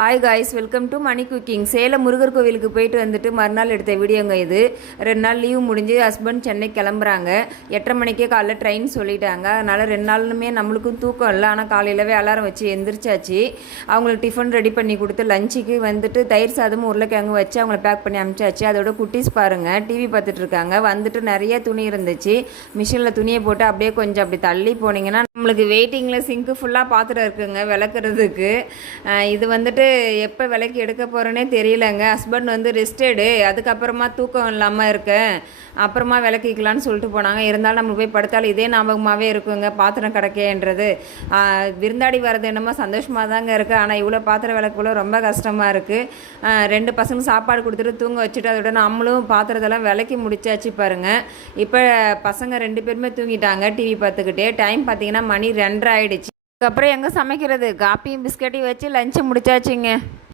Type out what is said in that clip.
Hi guys, welcome to Mani cooking. Salem Murugar கோவிலுக்கு போயிட்டு வந்துட்டு மறுநாள் எடுத்த வீடியோங்க இது. 2 நாள் லீவ் முடிஞ்சு ஹஸ்பண்ட் சென்னை கிளம்புறாங்க. 8:30 மணிக்கே காலைல ட்ரெயின் சொல்லிட்டாங்க. அதனால் 2 நாளுமே நம்மளுக்கும் தூக்கம் இல்லை. ஆனால் காலையிலவே அலாரம் வச்சு எந்திரிச்சாச்சு. அவங்களுக்கு டிஃபன் ரெடி பண்ணி கொடுத்து லஞ்சுக்கு வந்துட்டு தயிர் சாதமும் உருளைக்கிழங்கு வச்சு அவங்கள பேக் பண்ணி அனுப்பிச்சாச்சு. அதோட குட்டீஸ் பாருங்கள் டிவி பார்த்துட்டு இருக்காங்க. வந்துட்டு நிறைய துணி இருந்துச்சு. மிஷினில் துணியை போட்டு அப்படியே கொஞ்சம் அப்படி தள்ளி போனீங்கன்னா நம்மளுக்கு வெயிட்டிங்கில் சிங்க்கு ஃபுல்லாக பாத்திரம் இருக்குங்க விளக்குறதுக்கு. இது வந்துட்டு எப்போ விலைக்கு எடுக்க போகிறேன்னே தெரியலங்க. ஹஸ்பண்ட் வந்து ரெஸ்டடு, அதுக்கப்புறமா தூக்கம் இல்லாமல் இருக்கேன், அப்புறமா விளக்கிக்கலான்னு சொல்லிட்டு போனாங்க. இருந்தாலும் நம்மளுக்கு போய் படுத்தாலும் இதே ஞாபகமாகவே இருக்குங்க, பாத்திரம் கிடக்கேன்றது. விருந்தாடி வர்றது என்னமோ சந்தோஷமாக தாங்க இருக்குது. ஆனால் இவ்வளோ பாத்திரம் விளக்குள்ள ரொம்ப கஷ்டமாக இருக்குது. 2 பசங்க சாப்பாடு கொடுத்துட்டு தூங்க வச்சுட்டு அதோட நம்மளும் பாத்திரத்தெல்லாம் விளக்கி முடிச்சாச்சு பாருங்கள். இப்போ பசங்க 2 பேருமே தூங்கிட்டாங்க டிவி பார்த்துக்கிட்டே. டைம் பார்த்தீங்கன்னா மணி 2:30 ஆகிடுச்சு. அதுக்கப்புறம் எங்கே சமைக்கிறது, காப்பியும் பிஸ்கட்டையும் வச்சு லஞ்சு முடிச்சாச்சுங்க.